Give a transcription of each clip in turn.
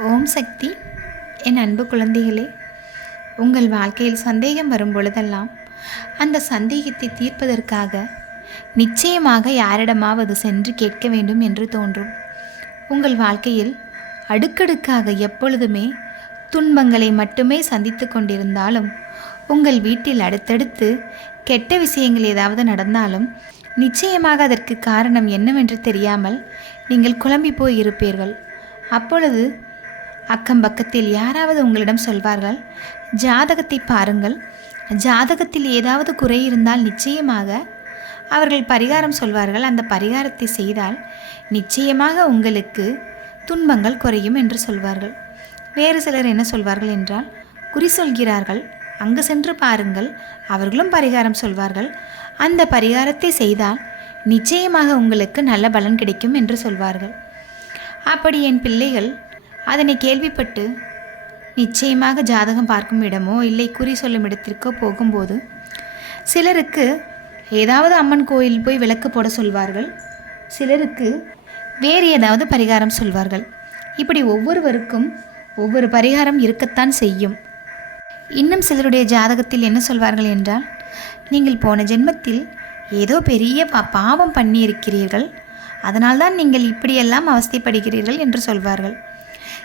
ஓம் சக்தி. என் அன்பு குழந்தைகளே உங்கள் வாழ்க்கையில் சந்தேகம் வரும் பொழுதெல்லாம் அந்த சந்தேகத்தை தீர்ப்பதற்காக நிச்சயமாக யாரிடமாவது சென்று கேட்க வேண்டும் என்று தோன்றும். உங்கள் வாழ்க்கையில் அடுக்கடுக்காக எப்பொழுதுமே துன்பங்களை மட்டுமே சந்தித்து கொண்டிருந்தாலும் உங்கள் வீட்டில் அடுத்தடுத்து கெட்ட விஷயங்கள் ஏதாவது நடந்தாலும் நிச்சயமாக அதற்கு காரணம் என்னவென்று தெரியாமல் நீங்கள் குழம்பி போய் இருப்பீர்கள் அப்பொழுது அக்கம் பக்கத்தில் யாராவது உங்களிடம் சொல்வார்கள்? ஜாதகத்தை பாருங்கள். ஜாதகத்தில் ஏதாவது குறை இருந்தால் நிச்சயமாக அவர்கள் பரிகாரம் சொல்வார்கள். அந்த பரிகாரத்தை செய்தால் நிச்சயமாக உங்களுக்கு துன்பங்கள் குறையும் என்று சொல்வார்கள். வேறு சிலர் என்ன சொல்வார்கள் என்றால் குறி சொல்கிறார்கள். அங்கு சென்று பாருங்கள். அவர்களும் பரிகாரம் சொல்வார்கள். அந்த பரிகாரத்தை செய்தால் நிச்சயமாக உங்களுக்கு நல்ல பலன் கிடைக்கும் என்று சொல்வார்கள். அப்படி என் பிள்ளைகள் அதனை கேள்விப்பட்டு நிச்சயமாக ஜாதகம் பார்க்கும் இடமோ இல்லை குறி சொல்லும் இடத்திற்கோ போகும்போது சிலருக்கு ஏதாவது அம்மன் கோயில் போய் விளக்கு போட சொல்வார்கள். சிலருக்கு வேறு ஏதாவது பரிகாரம் சொல்வார்கள். இப்படி ஒவ்வொருவருக்கும் ஒவ்வொரு பரிகாரம் இருக்கத்தான் செய்யும். இன்னும் சிலருடைய ஜாதகத்தில் என்ன சொல்வார்கள் என்றால் நீங்கள் போன ஜென்மத்தில் ஏதோ பெரிய பா பாவம் பண்ணியிருக்கிறீர்கள். அதனால்தான் நீங்கள் இப்படியெல்லாம் அவஸ்தைப்படுகிறீர்கள் என்று சொல்வார்கள்.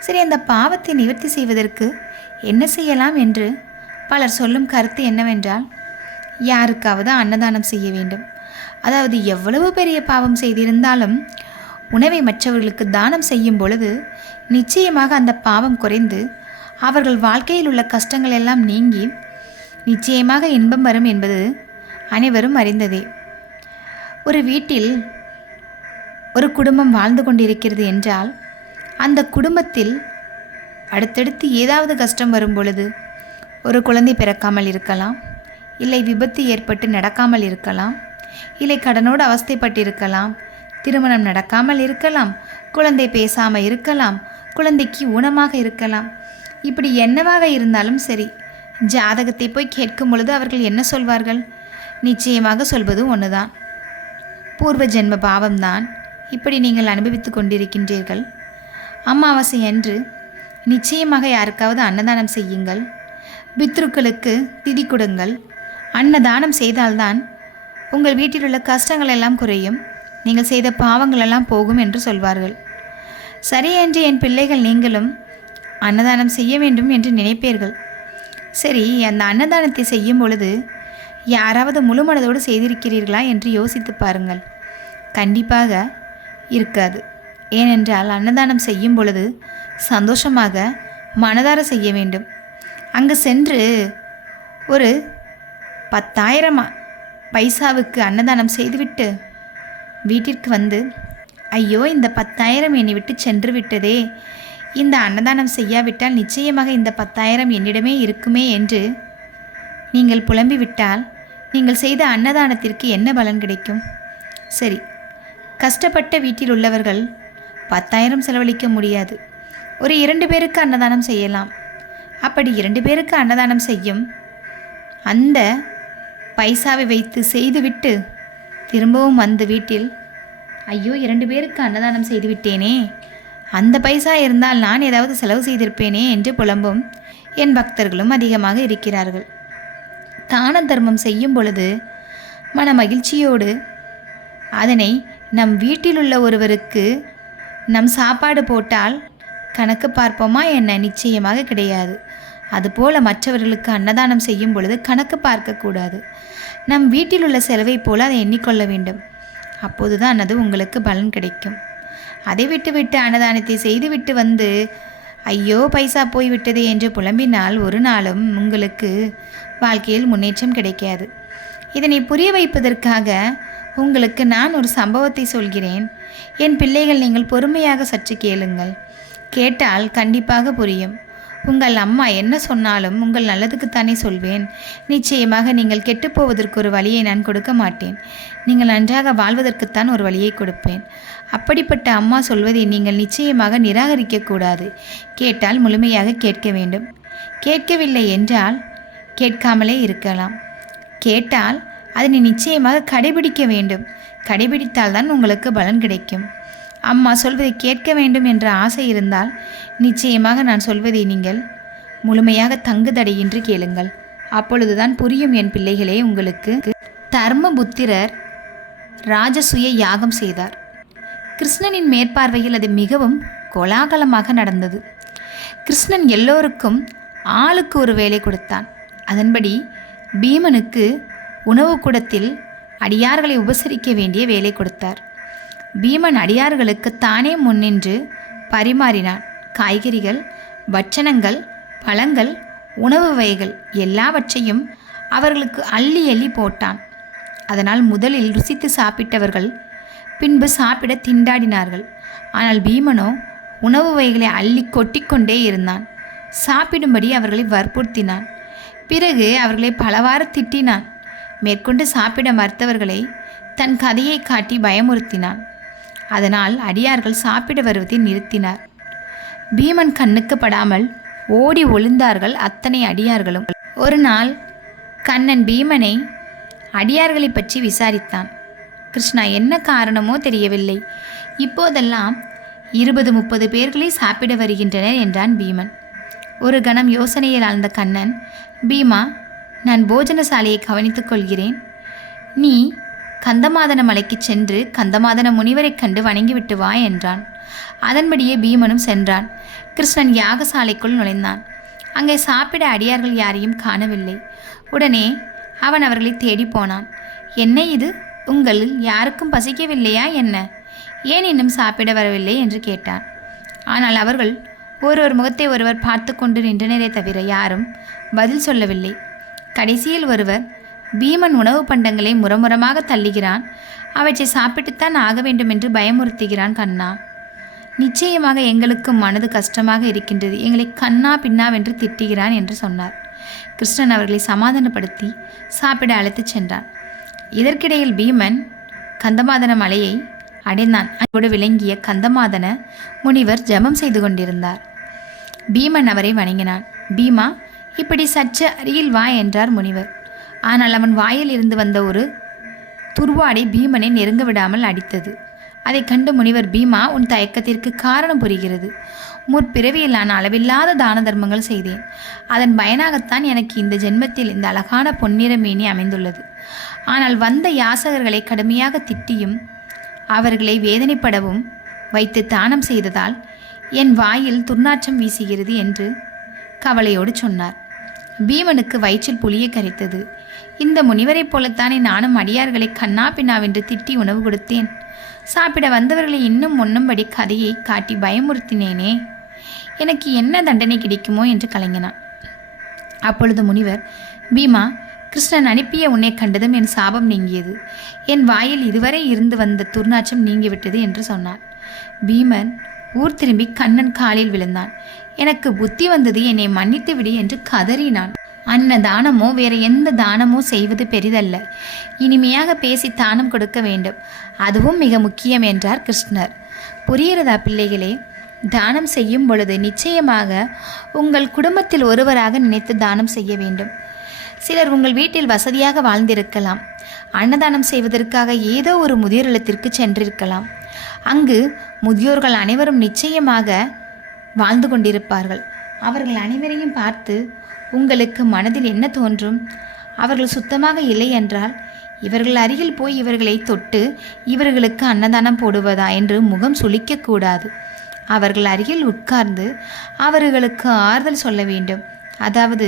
சரி அந்த பாவத்தை நிவர்த்தி செய்வதற்கு என்ன செய்யலாம் என்று பலர் சொல்லும் கருத்து என்னவென்றால் யாருக்காவது அன்னதானம் செய்ய வேண்டும். அதாவது எவ்வளவு பெரிய பாவம் செய்திருந்தாலும் உணவை மற்றவர்களுக்கு தானம் செய்யும் பொழுது நிச்சயமாக அந்த பாவம் குறைந்து அவர்கள் வாழ்க்கையில் உள்ள கஷ்டங்கள் எல்லாம் நீங்கி நிச்சயமாக இன்பம் வரும் என்பது அனைவரும் அறிந்ததே. ஒரு வீட்டில் ஒரு குடும்பம் வாழ்ந்து கொண்டிருக்கிறது என்றால் அந்த குடும்பத்தில் அடுத்தடுத்து ஏதாவது கஷ்டம் வரும் பொழுது ஒரு குழந்தை பிறக்காமல் இருக்கலாம் இல்லை விபத்து ஏற்பட்டு நடக்காமல் இருக்கலாம் இல்லை கடனோடு அவஸ்தைப்பட்டு இருக்கலாம் திருமணம் நடக்காமல் இருக்கலாம் குழந்தை பேசாமல் இருக்கலாம் குழந்தைக்கு ஊனமாக இருக்கலாம் இப்படி என்னவாக இருந்தாலும் சரி ஜாதகத்தை போய் கேட்கும் பொழுது அவர்கள் என்ன சொல்வார்கள்? நிச்சயமாக சொல்வது ஒன்றுதான் பூர்வ ஜென்ம பாவம்தான். இப்படி நீங்கள் அனுபவித்து கொண்டிருக்கின்றீர்கள். அமாவாசை அன்று நிச்சயமாக யாருக்காவது அன்னதானம் செய்யுங்கள். பித்ருக்களுக்கு திதி கொடுங்கள். அன்னதானம் செய்தால்தான் உங்கள் வீட்டில் உள்ள கஷ்டங்கள் எல்லாம் குறையும். நீங்கள் செய்த பாவங்களெல்லாம் போகும் என்று சொல்வார்கள். சரி என்று என் பிள்ளைகள் நீங்களும் அன்னதானம் செய்ய வேண்டும் என்று நினைப்பீர்கள். சரி அந்த அன்னதானத்தை செய்யும் பொழுது யாராவது முழு மனதோடு செய்திருக்கிறீர்களா? என்று யோசித்து பாருங்கள். கண்டிப்பாக இருக்காது. ஏனென்றால் அன்னதானம் செய்யும் பொழுது சந்தோஷமாக மனதார செய்ய வேண்டும். அங்கு சென்று ஒரு பத்தாயிரம் பைசாவுக்கு அன்னதானம் செய்துவிட்டு வீட்டிற்கு வந்து ஐயோ இந்த பத்தாயிரம் என்னை விட்டு சென்று விட்டதே. இந்த அன்னதானம் செய்யாவிட்டால் நிச்சயமாக இந்த பத்தாயிரம் என்னிடமே இருக்குமே என்று நீங்கள் புலம்பிவிட்டால் நீங்கள் செய்த அன்னதானத்திற்கு என்ன பலன் கிடைக்கும்? சரி கஷ்டப்பட்ட வீட்டில் உள்ளவர்கள் பத்தாயிரம் செலவழிக்க முடியாது. ஒரு இரண்டு பேருக்கு அன்னதானம் செய்யலாம். அப்படி இரண்டு பேருக்கு அன்னதானம் செய்யும் அந்த பைசாவை வைத்து செய்துவிட்டு திரும்பவும் வந்து வீட்டில் ஐயோ இரண்டு பேருக்கு அன்னதானம் செய்துவிட்டேனே. அந்த பைசா இருந்தால் நான் ஏதாவது செலவு செய்திருப்பேனே என்று புலம்பும் என் பக்தர்களும் அதிகமாக இருக்கிறார்கள். தான தர்மம் செய்யும் பொழுது மன மகிழ்ச்சியோடு அதனை நம் வீட்டில் உள்ள ஒருவருக்கு நம் சாப்பாடு போட்டால் கணக்கு பார்ப்போமா என்ன? நிச்சயமாக கிடையாது. அதுபோல மற்றவர்களுக்கு அன்னதானம் செய்யும் பொழுது கணக்கு பார்க்கக்கூடாது. நம் வீட்டில் உள்ள செலவை போல அதை எண்ணிக்கொள்ள வேண்டும். அப்போதுதான் அது உங்களுக்கு பலன் கிடைக்கும். அதை விட்டுவிட்டு அன்னதானத்தை செய்துவிட்டு வந்து ஐயோ பைசா போய்விட்டது என்று புலம்பினால் ஒரு நாளும் உங்களுக்கு வாழ்க்கையில் முன்னேற்றம் கிடைக்காது. இதனை புரிய வைப்பதற்காக உங்களுக்கு நான் ஒரு சம்பவத்தை சொல்கிறேன். என் பிள்ளைகள் நீங்கள் பொறுமையாக சற்று கேளுங்கள். கேட்டால் கண்டிப்பாக புரியும். உங்கள் அம்மா என்ன சொன்னாலும் உங்கள் நல்லதுக்குத்தானே சொல்வேன். நிச்சயமாக நீங்கள் கெட்டுப்போவதற்கு ஒரு வழியை நான் கொடுக்க மாட்டேன். நீங்கள் நன்றாக வாழ்வதற்குத்தான் ஒரு வழியை கொடுப்பேன். அப்படிப்பட்ட அம்மா சொல்வதை நீங்கள் நிச்சயமாக நிராகரிக்கக்கூடாது கேட்டால் முழுமையாக கேட்க வேண்டும். கேட்கவில்லை என்றால் கேட்காமலே இருக்கலாம். கேட்டால் அதனை நிச்சயமாக கடைபிடிக்க வேண்டும். கடைபிடித்தால்தான் உங்களுக்கு பலன் கிடைக்கும். அம்மா சொல்வதை கேட்க வேண்டும் என்ற ஆசை இருந்தால் நிச்சயமாக நான் சொல்வதை நீங்கள் முழுமையாக தங்குதடையின்றி கேளுங்கள். அப்பொழுதுதான் புரியும் என் பிள்ளைகளே உங்களுக்கு தர்மபுத்திரர் ராஜசுய யாகம் செய்தார். கிருஷ்ணனின் மேற்பார்வையில் அது மிகவும் கோலாகலமாக நடந்தது. கிருஷ்ணன் எல்லோருக்கும் ஆளுக்கு ஒரு வேலை கொடுத்தான். அதன்படி பீமனுக்கு உணவு கூடத்தில் அடியார்களை உபசரிக்க வேண்டிய வேலை கொடுத்தார். பீமன் அடியார்களுக்கு தானே முன்னின்று பரிமாறினான். காய்கறிகள் பட்சணங்கள் பழங்கள் உணவு வகைகள் எல்லாவற்றையும் அவர்களுக்கு அள்ளி அள்ளி போட்டான். அதனால் முதலில் ருசித்து சாப்பிட்டவர்கள் பின்பு சாப்பிட திண்டாடினார்கள். ஆனால் பீமனோ உணவு வகைகளை அள்ளி கொட்டிக்கொண்டே இருந்தான். சாப்பிடும்படி அவர்களை வற்புறுத்தினான். பிறகு அவர்களை பலவாறு திட்டினான். மேற்கொண்டு சாப்பிட மறுத்தவர்களை தன் கதையை காட்டி பயமுறுத்தினான். அதனால் அடியார்கள் சாப்பிட வருவதை நிறுத்தினார். பீமன் கண்ணுக்கு படாமல் ஓடி ஒளிந்தார்கள் அத்தனை அடியார்களும். ஒரு நாள் கண்ணன் பீமனை அடியார்களை பற்றி விசாரித்தான். கிருஷ்ணா என்ன காரணமோ தெரியவில்லை. இப்போதெல்லாம் இருபது முப்பது பேர்களை சாப்பிட வருகின்றனர் என்றான் பீமன். ஒரு கணம் யோசனையில் ஆழ்ந்த கண்ணன் பீமா நான் போஜனசாலையை கவனித்துக் கொள்கிறேன். நீ கந்தமாதன மலைக்கு சென்று கந்தமாதன முனிவரைக் கண்டு வணங்கிவிட்டு வா என்றான். அதன்படியே பீமனும் சென்றான். கிருஷ்ணன் யாகசாலைக்குள் நுழைந்தான். அங்கே சாப்பிட அடியார்கள் யாரையும் காணவில்லை. உடனே அவன் அவர்களை தேடி போனான். என்ன இது? உங்களில் யாருக்கும் பசிக்கவில்லையா என்ன? ஏன் இன்னும் சாப்பிட வரவில்லை? என்று கேட்டான். ஆனால் அவர்கள் ஒருவர் முகத்தை ஒருவர் பார்த்து கொண்டு நின்றனரே தவிர யாரும் பதில் சொல்லவில்லை. கடைசியில் ஒருவர் பீமன் உணவு பண்டங்களை முறமுறமாக தள்ளுகிறான். அவற்றை சாப்பிட்டுத்தான் ஆக வேண்டும் என்று பயமுறுத்துகிறான் கண்ணா. நிச்சயமாக எங்களுக்கு மனது கஷ்டமாக இருக்கின்றது. எங்களை கண்ணா பின்னாவென்று திட்டுகிறான் என்று சொன்னார். கிருஷ்ணன் அவர்களை சமாதானப்படுத்தி சாப்பிட அழைத்துச் சென்றான். இதற்கிடையில் பீமன் கந்தமாதன மலையை அடைந்தான். அதோடு விளங்கிய கந்தமாதன முனிவர் ஜெபம் செய்து கொண்டிருந்தார். பீமன் அவரை வணங்கினான். பீமா இப்படி சற்று அருகில் வா என்றார் முனிவர். ஆனால் அவன் வாயில் இருந்து வந்த ஒரு துர்வாடை பீமனை நெருங்க விடாமல் அடித்தது. அதை கண்டு முனிவர் பீமா உன் தயக்கத்திற்கு காரணம் புரிகிறது. முற்பிறவியில் நான் அளவில்லாத தான தர்மங்கள் செய்தேன். அதன் பயனாகத்தான் எனக்கு இந்த ஜென்மத்தில் இந்த அழகான பொன்னிற மீனி அமைந்துள்ளது. ஆனால் வந்த யாசகர்களை கடுமையாக திட்டியும் அவர்களை வேதனைப்படவும் வைத்து தானம் செய்ததால் என் வாயில் துர்நாற்றம் வீசுகிறது என்று கவலையோடு சொன்னார். பீமனுக்கு வயிற்றில் புலியை கரைத்தது. இந்த முனிவரைப் போலத்தானே நானும் அடியார்களை கண்ணா பின்னாவென்று திட்டி உணவு கொடுத்தேன். சாப்பிட வந்தவர்களை இன்னும் ஒண்ணும்படி கதையை காட்டி பயமுறுத்தினேனே. எனக்கு என்ன தண்டனை கிடைக்குமோ என்று கலங்கினான். அப்பொழுது முனிவர் பீமா கிருஷ்ணன் அனுப்பிய உன்னை கண்டதும் என் சாபம் நீங்கியது. என் வாயில் இதுவரை இருந்து வந்த துர்நாற்றம் நீங்கிவிட்டது என்று சொன்னார். பீமன் ஊர் திரும்பி கண்ணன் காலில் விழுந்தான். எனக்கு புத்தி வந்தது என்னை மன்னித்து விடு என்று கதறினான். அன்ன தானமோ வேற எந்த தானமோ செய்வது பெரிதல்ல. இனிமையாக பேசி தானம் கொடுக்க வேண்டும். அதுவும் மிக முக்கியம் என்றார் கிருஷ்ணர். புரிகிறதா பிள்ளைகளே? தானம் செய்யும் பொழுது நிச்சயமாக உங்கள் குடும்பத்தில் ஒருவராக நினைத்து தானம் செய்ய வேண்டும். சிலர் உங்கள் வீட்டில் வசதியாக வாழ்ந்திருக்கலாம். அன்னதானம் செய்வதற்காக ஏதோ ஒரு முதியோர் சென்றிருக்கலாம். அங்கு முதியோர்கள் அனைவரும் நிச்சயமாக வாழ்ந்து கொண்டிருப்பார்கள். அவர்கள் அனைவரையும் பார்த்து உங்களுக்கு மனதில் என்ன தோன்றும்? அவர்கள் சுத்தமாக இல்லை என்றால் இவர்கள் அருகில் போய் இவர்களை தொட்டு இவர்களுக்கு அன்னதானம் போடுவதா? என்று முகம் சுளிக்கக்கூடாது. அவர்கள் அருகில் உட்கார்ந்து அவர்களுக்கு ஆறுதல் சொல்ல வேண்டும். அதாவது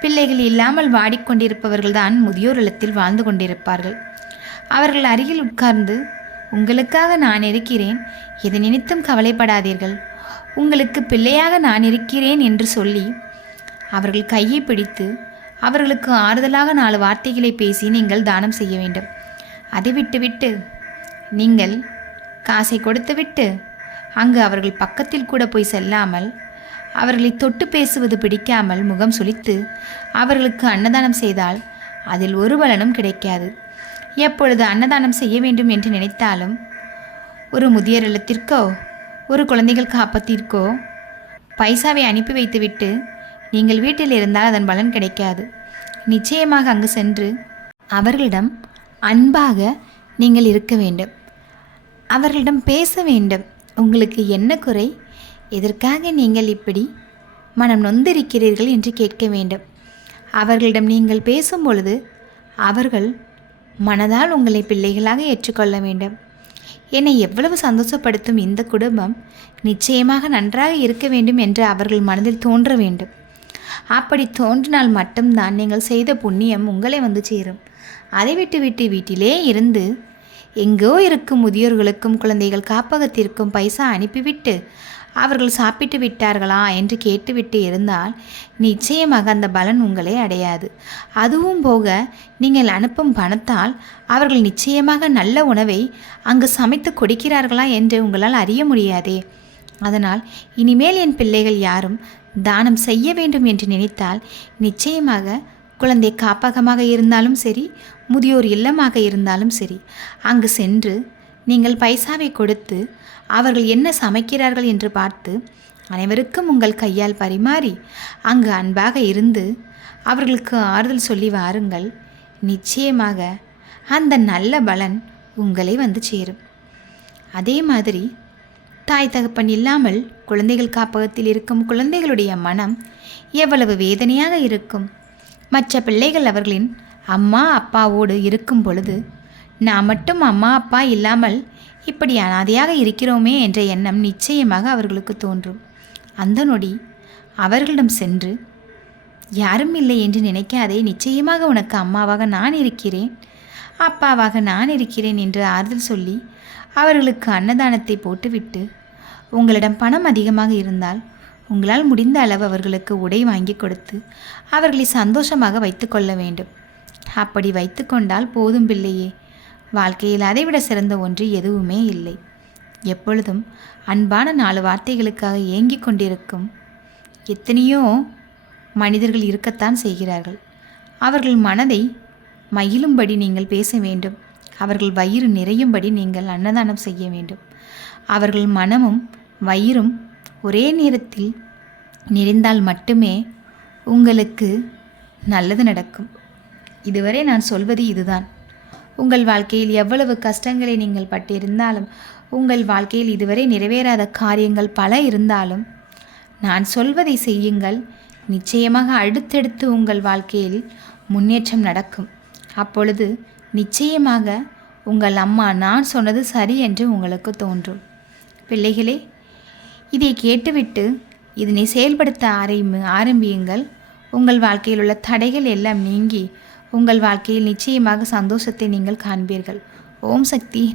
பிள்ளைகள் இல்லாமல் வாடிக்கொண்டிருப்பவர்கள்தான் முதியோர் இல்லத்தில் வாழ்ந்து கொண்டிருப்பார்கள். அவர்கள் அருகில் உட்கார்ந்து உங்களுக்காக நான் இருக்கிறேன். எது நினைத்தும் கவலைப்படாதீர்கள். உங்களுக்கு பிள்ளையாக நான் இருக்கிறேன் என்று சொல்லி அவர்கள் கையை பிடித்து அவர்களுக்கு ஆறுதலாக நாலு வார்த்தைகளை பேசி நீங்கள் தானம் செய்ய வேண்டும். அதை விட்டுவிட்டு நீங்கள் காசை கொடுத்துவிட்டு அங்கு அவர்கள் பக்கத்தில் கூட போய் செல்லாமல் அவர்களை தொட்டு பேசுவது பிடிக்காமல் முகம் சுளித்து அவர்களுக்கு அன்னதானம் செய்தால் அதில் ஒரு பலனும் கிடைக்காது. எப்பொழுது அன்னதானம் செய்ய வேண்டும் என்று நினைத்தாலும் ஒரு முதியோர் இல்லத்திற்கோ ஒரு குழந்தைகள் காப்பத்திற்கோ பைசாவை அனுப்பி வைத்துவிட்டு நீங்கள் வீட்டில் இருந்தால் அதன் பலன் கிடைக்காது. நிச்சயமாக அங்கு சென்று அவர்களிடம் அன்பாக நீங்கள் இருக்க வேண்டும். அவர்களிடம் பேச வேண்டும். உங்களுக்கு என்ன குறை? எதற்காக நீங்கள் இப்படி மனம் நொந்திருக்கிறீர்கள் என்று கேட்க வேண்டும். அவர்களிடம் நீங்கள் பேசும் பொழுது அவர்கள் மனதால் உங்களை பிள்ளைகளாக ஏற்றுக்கொள்ள வேண்டும். என்னை எவ்வளவு சந்தோஷப்படுத்தும் இந்த குடும்பம் நிச்சயமாக நன்றாக இருக்க வேண்டும் என்று அவர்கள் மனதில் தோன்ற வேண்டும். அப்படி தோன்றினால் மட்டும்தான் நீங்கள் செய்த புண்ணியம் உங்களை வந்து சேரும். அதை விட்டு விட்டு வீட்டிலே இருந்து எங்கோ இருக்கும் முதியோர்களுக்கும் குழந்தைகள் காப்பகத்திற்கும் பைசா அனுப்பிவிட்டு அவர்கள் சாப்பிட்டு விட்டார்களா என்று கேட்டுவிட்டு இருந்தால் நிச்சயமாக அந்த பலன் உங்களை அடையாது. அதுவும் போக நீங்கள் அனுப்பும் பணத்தால் அவர்கள் நிச்சயமாக நல்ல உணவை அங்கு சமைத்து கொடுக்கிறார்களா என்று உங்களால் அறிய முடியாதே. அதனால் இனிமேல் என் பிள்ளைகள் யாரும் தானம் செய்ய வேண்டும் என்று நினைத்தால் நிச்சயமாக குழந்தை காப்பகமாக இருந்தாலும் சரி முதியோர் இல்லமாக இருந்தாலும் சரி அங்கு சென்று நீங்கள் பைசாவை கொடுத்து அவர்கள் என்ன சமைக்கிறார்கள் என்று பார்த்து அனைவருக்கும் உங்கள் கையால் பரிமாறி அங்கு அன்பாக இருந்து அவர்களுக்கு ஆறுதல் சொல்லி வாருங்கள். நிச்சயமாக அந்த நல்ல பலன் உங்களை வந்து சேரும். அதே மாதிரி தாய் தகப்பன் இல்லாமல் குழந்தைகள் காப்பகத்தில் இருக்கும் குழந்தைகளுடைய மனம் எவ்வளவு வேதனையாக இருக்கும். மற்ற பிள்ளைகள் அவர்களின் அம்மா அப்பாவோடு இருக்கும் பொழுது நான் மட்டும் அம்மா அப்பா இல்லாமல் இப்படி அனாதையாக இருக்கிறோமே என்ற எண்ணம் நிச்சயமாக அவர்களுக்கு தோன்றும். அந்த நொடி அவர்களிடம் சென்று யாரும் இல்லை என்று நினைக்காதே நிச்சயமாக உனக்கு அம்மாவாக நான் இருக்கிறேன் அப்பாவாக நான் இருக்கிறேன் என்று ஆறுதல் சொல்லி அவர்களுக்கு அன்னதானத்தை போட்டுவிட்டு உங்களிடம் பணம் அதிகமாக இருந்தால் உங்களால் முடிந்த அளவு அவர்களுக்கு உடை வாங்கி கொடுத்து அவர்களை சந்தோஷமாக வைத்துக்கொள்ள வேண்டும். அப்படி வைத்து கொண்டால் போதும் பிள்ளையே வாழ்க்கையில் அதைவிட சிறந்த ஒன்று எதுவுமே இல்லை. எப்பொழுதும் அன்பான நாலு வார்த்தைகளுக்காக ஏங்கிக் கொண்டிருக்கும் எத்தனையோ மனிதர்கள் இருக்கத்தான் செய்கிறார்கள். அவர்கள் மனதை மயிலும்படி நீங்கள் பேச வேண்டும். அவர்கள் வயிறு நிறையும்படி நீங்கள் அன்னதானம் செய்ய வேண்டும். அவர்கள் மனமும் வயிறும் ஒரே நேரத்தில் நிறைந்தால் மட்டுமே உங்களுக்கு நல்லது நடக்கும். இதுவரை நான் சொல்வது இதுதான். உங்கள் வாழ்க்கையில் எவ்வளவு கஷ்டங்களை நீங்கள் பட்டிருந்தாலும் உங்கள் வாழ்க்கையில் இதுவரை நிறைவேறாத காரியங்கள் பல இருந்தாலும் நான் சொல்வதை செய்யுங்கள். நிச்சயமாக அடுத்தடுத்து உங்கள் வாழ்க்கையில் முன்னேற்றம் நடக்கும். அப்பொழுது நிச்சயமாக உங்கள் அம்மா நான் சொன்னது சரி என்று உங்களுக்கு தோன்றும். பிள்ளைகளே இதை கேட்டுவிட்டு இதனை செயல்படுத்த ஆரம்பி ஆரம்பியுங்கள். உங்கள் வாழ்க்கையில் உள்ள தடைகள் எல்லாம் நீங்கி உங்கள் வாழ்க்கையில் நிச்சயமாக சந்தோஷத்தை நீங்கள் காண்பீர்கள். ஓம் சக்தி.